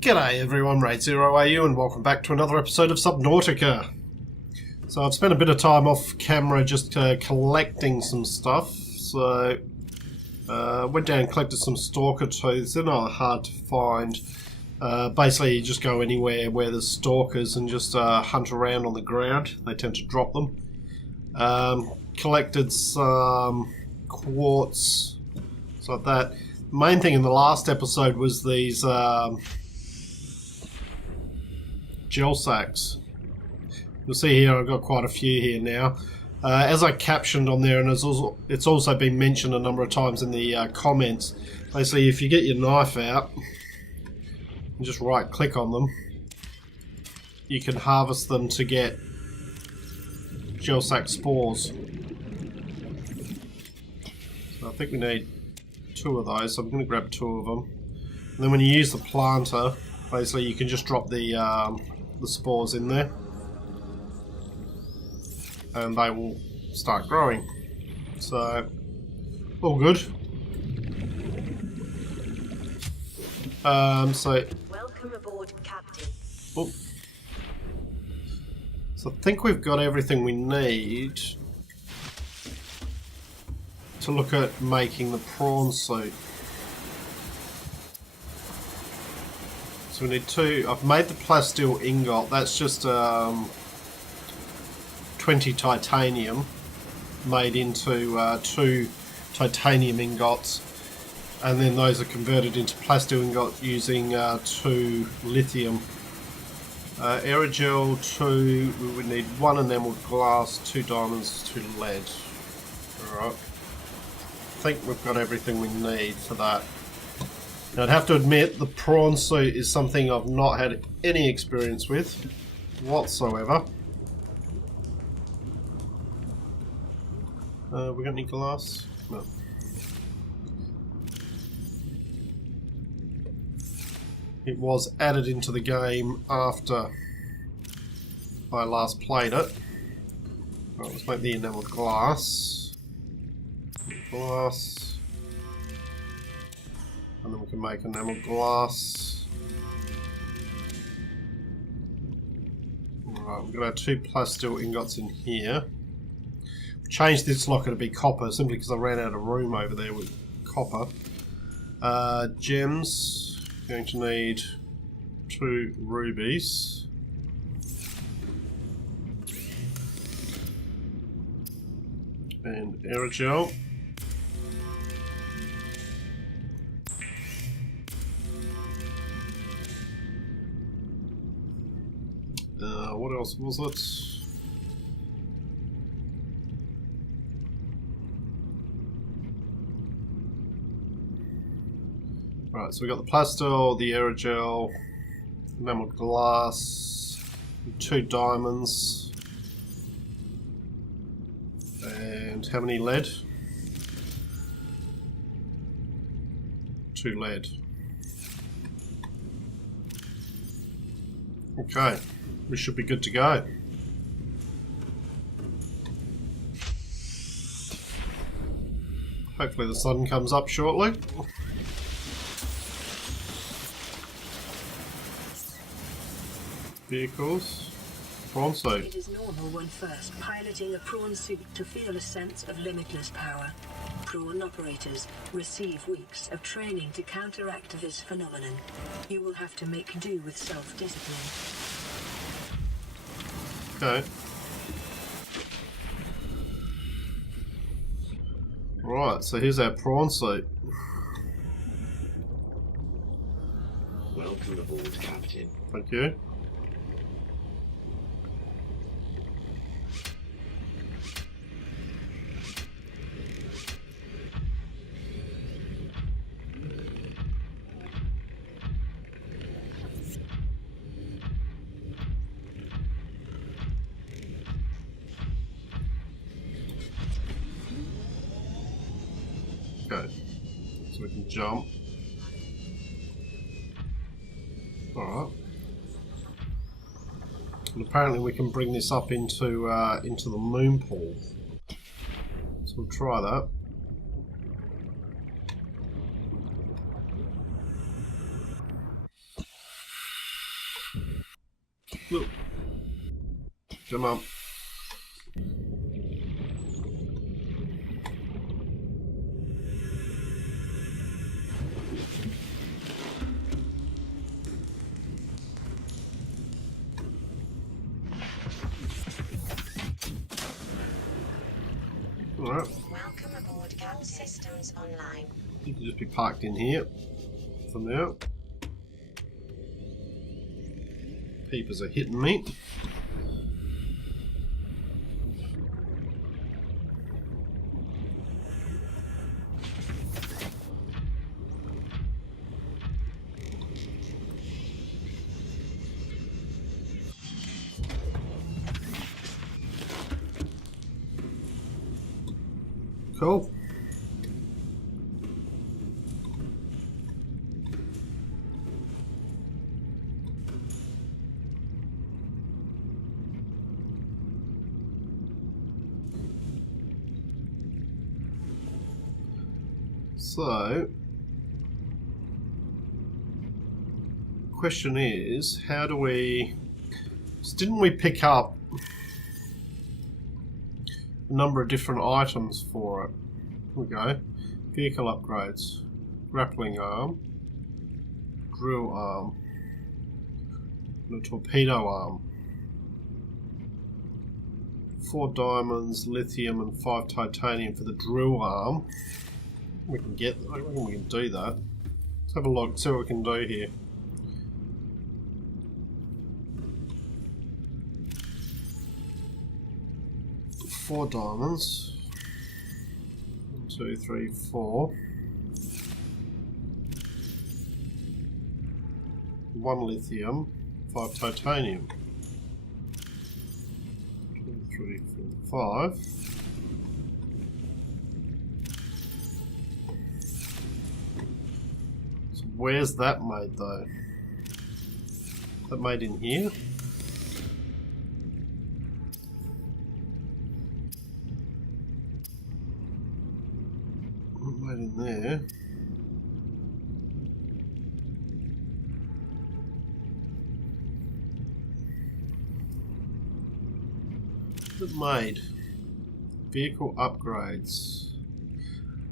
G'day everyone, RaidzeroAU and welcome back to another episode of Subnautica. So I've spent a bit of time off camera just collecting some stuff. So went down and collected some stalker tooths. They're not hard to find. Basically you just go anywhere where there's stalkers and just hunt around on the ground. They tend to drop them. Collected some quartz, so like that. Main thing in the last episode was these gel sacks. You'll see here I've got quite a few here now. As I captioned on there, and it's also been mentioned a number of times in the comments, basically if you get your knife out and just right click on them, you can harvest them to get gel sac spores. So I think we need 2 of those, so I'm going to grab 2 of them. And then when you use the planter, basically you can just drop the spores in there and they will start growing. So all good. So welcome aboard, Captain. Oh, so I think we've got everything we need to look at making the prawn suit. So we need 2. I've made the plasteel ingot. That's just 20 titanium made into 2 titanium ingots, and then those are converted into plasteel ingot using 2 lithium. Aerogel 2. We would need 1 enameled glass, 2 diamonds, 2 lead. Alright. I think we've got everything we need for that. Now I'd have to admit the prawn suit is something I've not had any experience with whatsoever. We got any glass? No. It was added into the game after I last played it. Right, let's make the enameled glass. Glass, and then we can make enameled glass. Alright, we've got our 2 plasteel ingots in here. Changed this locker to be copper simply because I ran out of room over there with copper. Gems, going to need 2 rubies. And aerogel. What else was it? Right, so we got the plasteel, the aerogel, enameled glass, 2 diamonds, and how many lead? 2 lead. Okay. We should be good to go. Hopefully the sun comes up shortly. Vehicles. Prawn suit. It is normal when first piloting a prawn suit to feel a sense of limitless power. Prawn operators receive weeks of training to counteract this phenomenon. You will have to make do with self-discipline. Okay. Right, so here's our prawn suit. Welcome aboard, Captain. Thank you. Okay, so we can jump. Alright. And apparently we can bring this up into the moon pool. So we'll try that. Look. Come on. Alright. Welcome aboard. All systems online. You can just be parked in here for now. Peepers are hitting me. Cool. So, question is, how do we... Didn't we pick up a number of different items for it? Here we go. Vehicle upgrades. Grappling arm. Drill arm. And a torpedo arm. 4 diamonds, lithium, and 5 titanium for the drill arm. We can get. I reckon we can do that. Let's have a look. See what we can do here. Four diamonds. 1, 2, 3, 4. 1 lithium. 5 titanium. 2, 3, 4, 5. Where's that made though? Is that made in here? Not made in there. What's it made? Vehicle upgrades.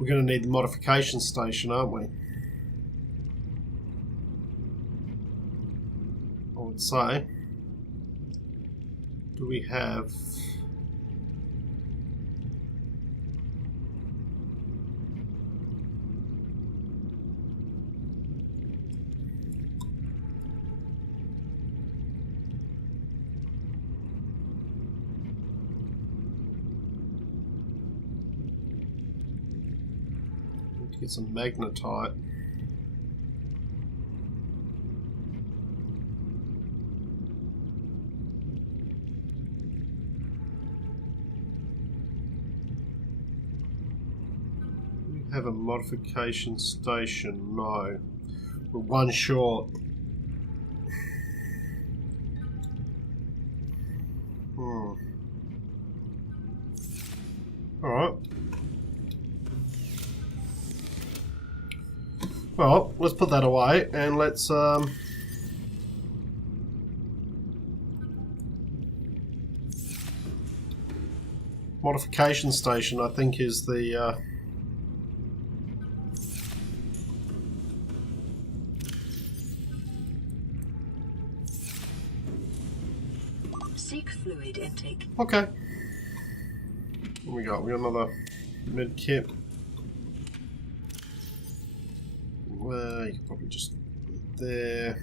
We're going to need the modification station, aren't we? Say, do we have let's get some magnetite. Have a modification station? No. We're one short. Alright. Well, let's put that away and let's modification station I think is the Seek fluid intake. okay. What we got? We got another med kit. Well, you can probably just put it there.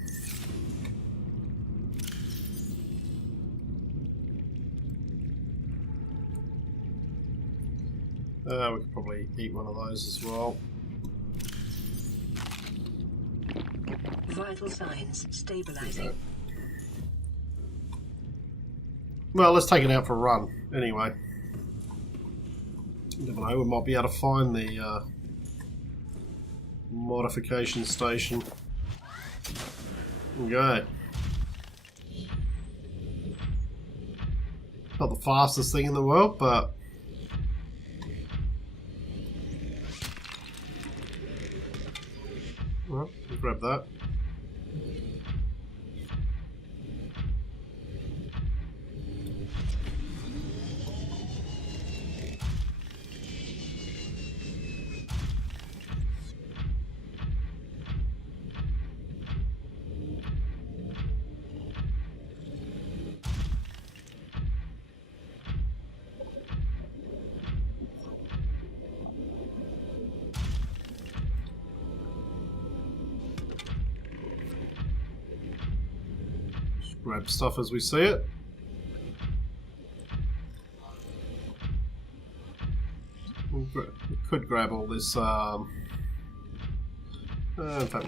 We could probably eat one of those as well. Vital signs stabilizing. Okay. Well, let's take it out for a run, anyway. You never know, we might be able to find the modification station. Okay. Not the fastest thing in the world, but... Well, we'll grab that. Grab stuff as we see it. We could grab all this. In fact,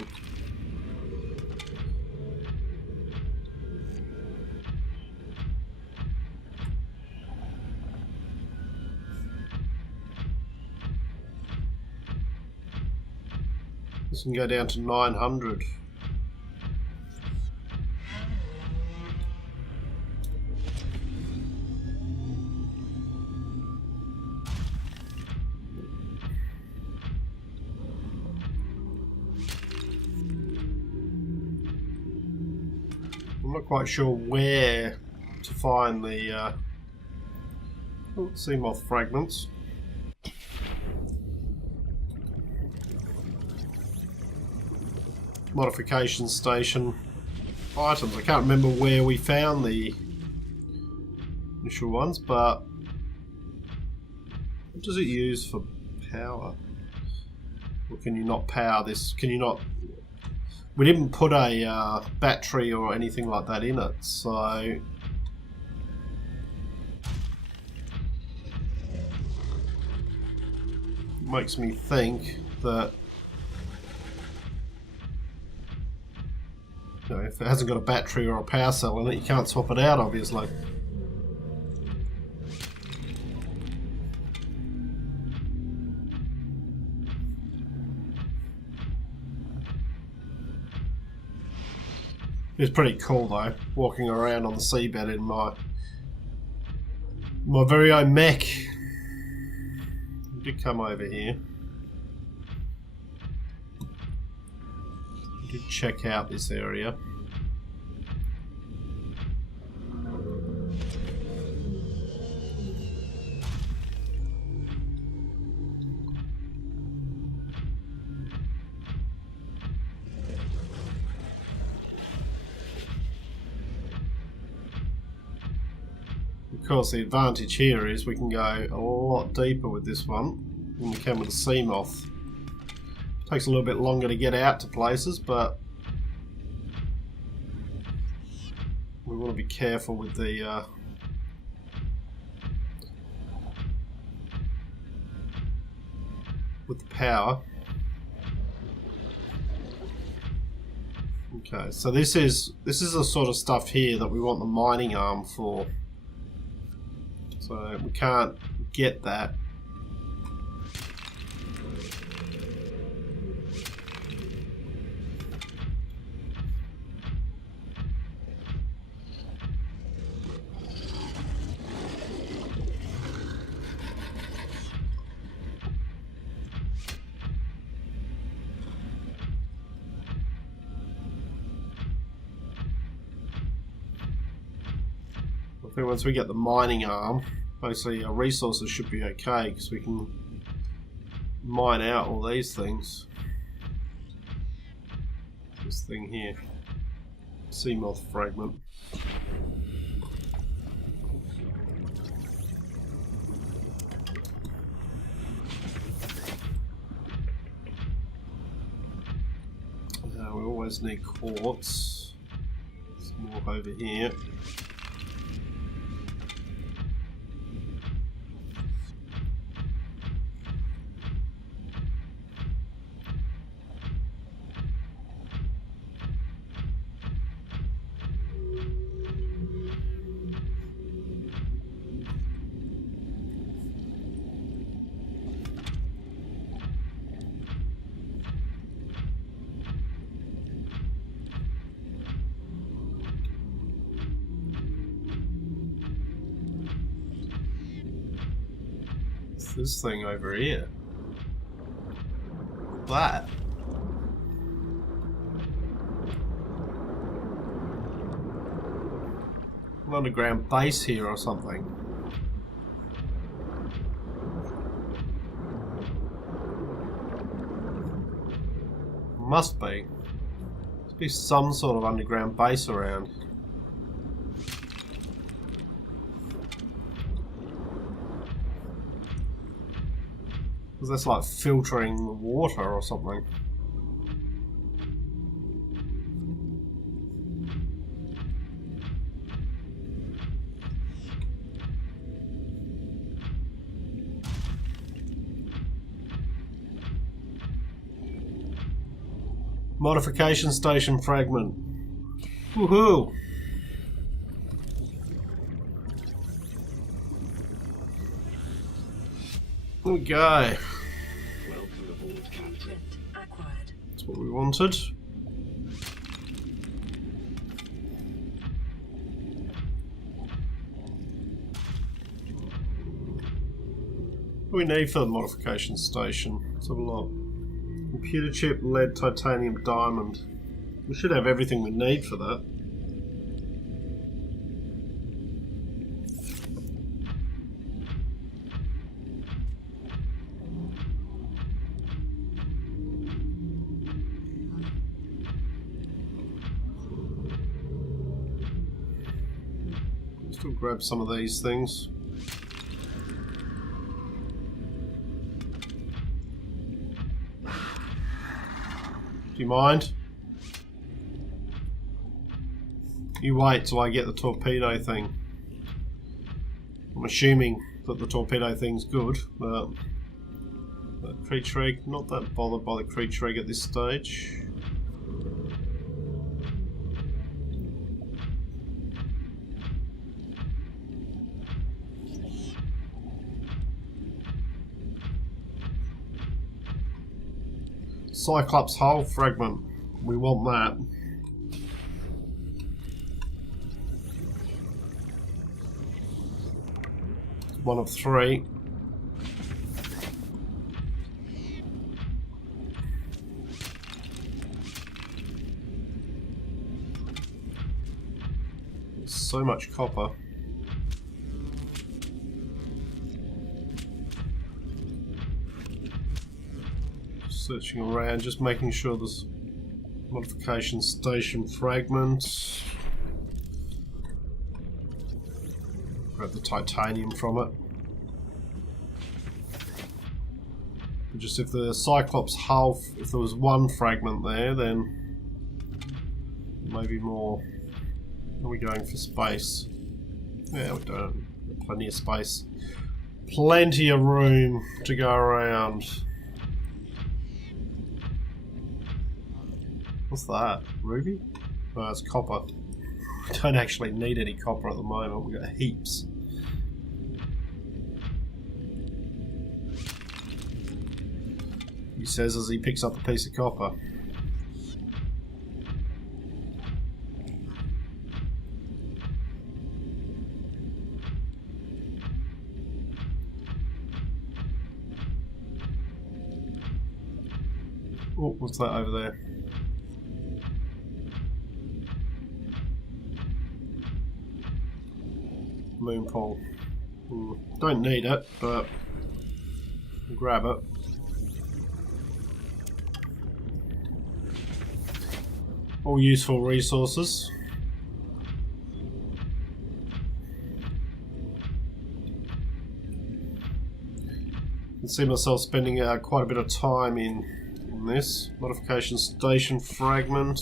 this can go down to 900. I'm not quite sure where to find the Seamoth Fragments. Modification Station items. I can't remember where we found the initial ones, but what does it use for power? Or can you not power this? Can you not? We didn't put a battery or anything like that in it, so it makes me think that, you know, if it hasn't got a battery or a power cell in it, you can't swap it out, obviously. It's pretty cool though, walking around on the seabed in my very own mech. I did come over here. I did check out this area. Of course, the advantage here is we can go a lot deeper with this one than we can with the Seamoth. Takes a little bit longer to get out to places, but we want to be careful with the power. Okay, so this is the sort of stuff here that we want the mining arm for. So we can't get that. I think once we get the mining arm, basically our resources should be okay because we can mine out all these things. This thing here, Seamoth Fragment. We always need quartz. Some more over here. This thing over here. That. An underground base here or something. Must be. Must be some sort of underground base around. That's like filtering the water or something. Modification Station Fragment. Woohoo! There we go. Welcome aboard, Captain. Blueprint acquired. That's what we wanted. What do we need for the modification station? Let's have a look. Computer chip, lead, titanium, diamond. We should have everything we need for that. Still grab some of these things. Do you mind? You wait till I get the torpedo thing. I'm assuming that the torpedo thing's good, but creature egg, not that bothered by the creature egg at this stage. Cyclops hull fragment. We want that. One of 3. There's so much copper. Searching around, just making sure there's modification station fragments. Grab the titanium from it. But just if the Cyclops hull, if there was one fragment there, then maybe more. Are we going for space? Yeah, we don't. Plenty of space. Plenty of room to go around. What's that? Ruby? Oh, it's copper. We don't actually need any copper at the moment. We've got heaps. He says as he picks up a piece of copper. Oh, what's that over there? Moon pole. Don't need it, but I'll grab it. All useful resources. I can see myself spending quite a bit of time in this. Modification Station Fragment.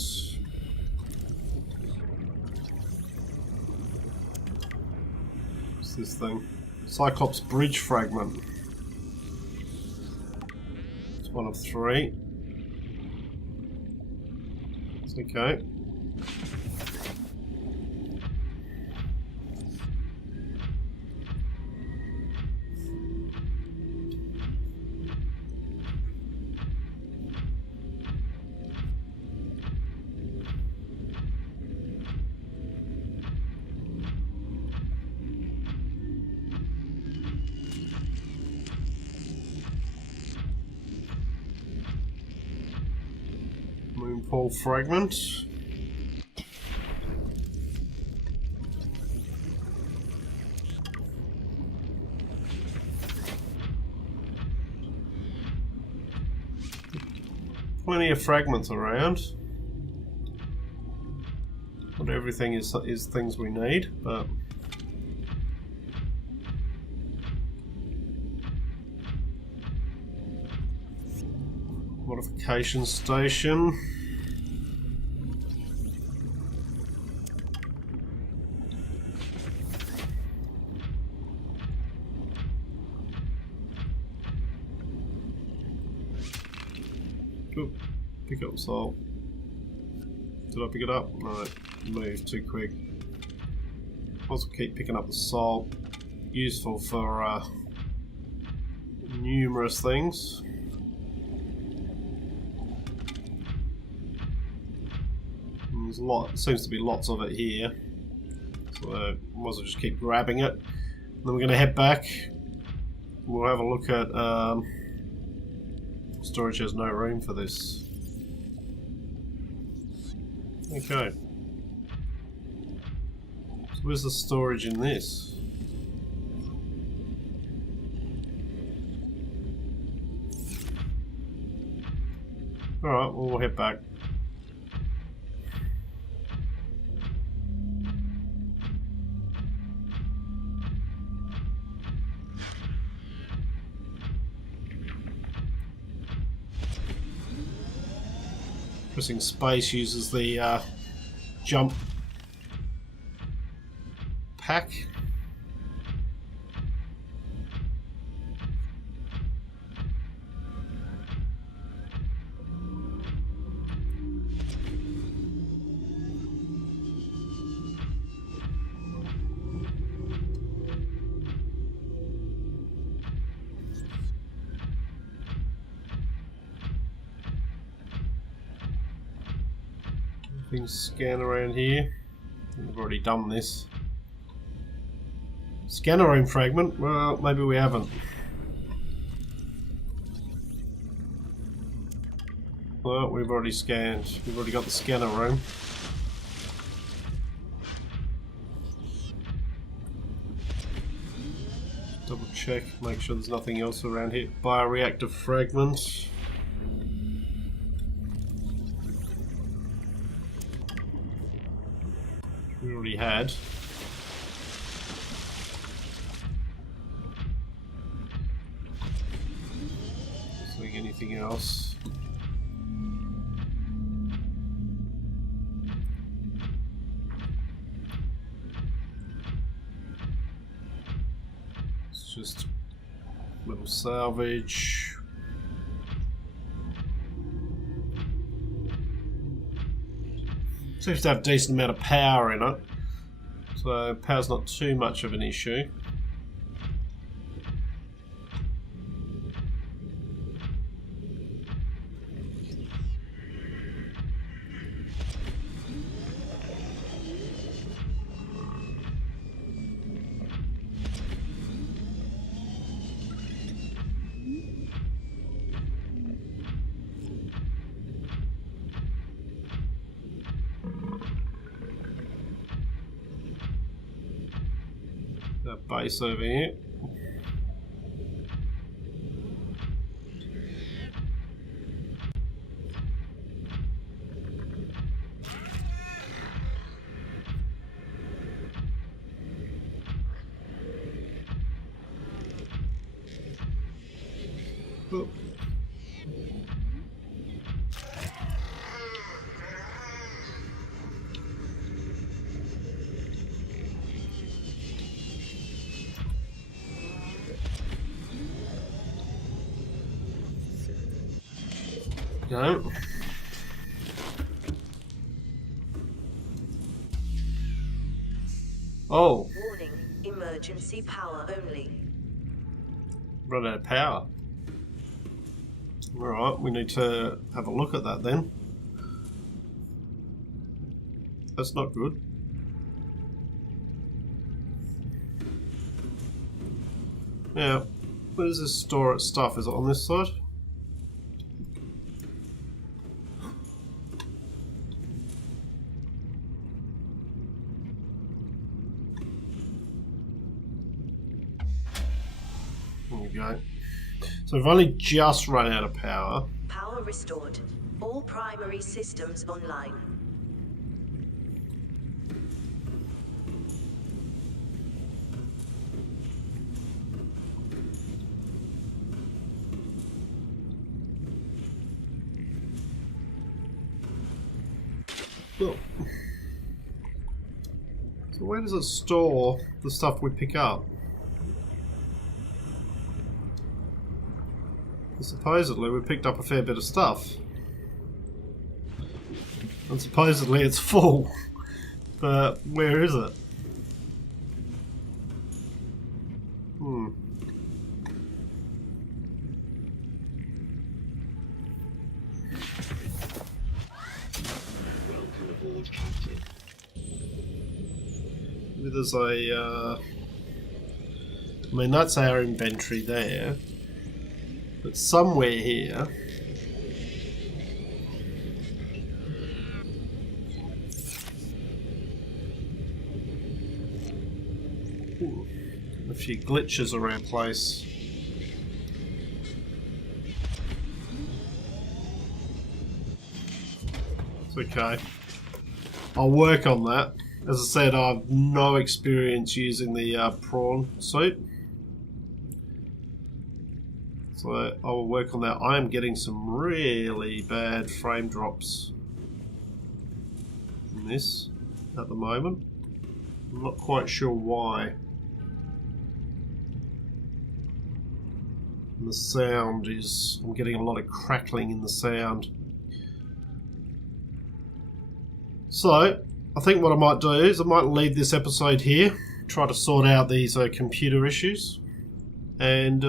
This thing. Cyclops Bridge Fragment. It's one of 3. It's okay. Moonpole fragment. Plenty of fragments around. Not everything is things we need, but modification station. Oop, pick up salt. Did I pick it up? No, moved too quick. Also keep picking up the salt. Useful for numerous things. And there's a lot, seems to be lots of it here. So I might as well just keep grabbing it. And then we're going to head back. We'll have a look at storage. Has no room for this. Okay. So where's the storage in this? Alright, well, we'll head back. Pressing space uses the jump pack. Scan around here. We've already done this. Scanner room fragment? Well, maybe we haven't. Well, we've already scanned. We've already got the scanner room. Double check, make sure there's nothing else around here. Bioreactor fragment. We already had. Seeing anything else? It's just little salvage. Seems to have a decent amount of power in it, so power's not too much of an issue. That base over here. Oh. No. Oh. Warning, emergency power only. Run out of power. Alright, we need to have a look at that then. That's not good. Now, where does this store its stuff? Is it on this side? There we go. So we've only just run out of power. Power restored. All primary systems online. Cool. So where does it store the stuff we pick up? Supposedly we picked up a fair bit of stuff. And supposedly it's full. But where is it? Welcome aboard, Captain. Maybe there's a... I mean, that's our inventory there. But somewhere here... Ooh, a few glitches around the place. It's okay. I'll work on that. As I said, I have no experience using the prawn suit. So I will work on that. I am getting some really bad frame drops in this at the moment. I'm not quite sure why. And the sound is... I'm getting a lot of crackling in the sound. So, I think what I might do is I might leave this episode here, try to sort out these computer issues, and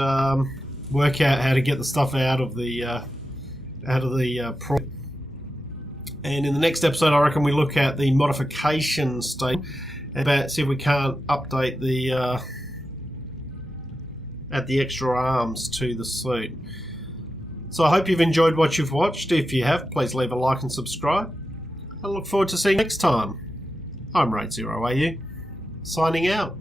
work out how to get the stuff out of the prawn. And in the next episode, I reckon we look at the modification station and about see if we can't update the add the extra arms to the suit. So I hope you've enjoyed what you've watched. If you have, please leave a like and subscribe. I look forward to seeing you next time. I'm RaidzeroAU, signing out.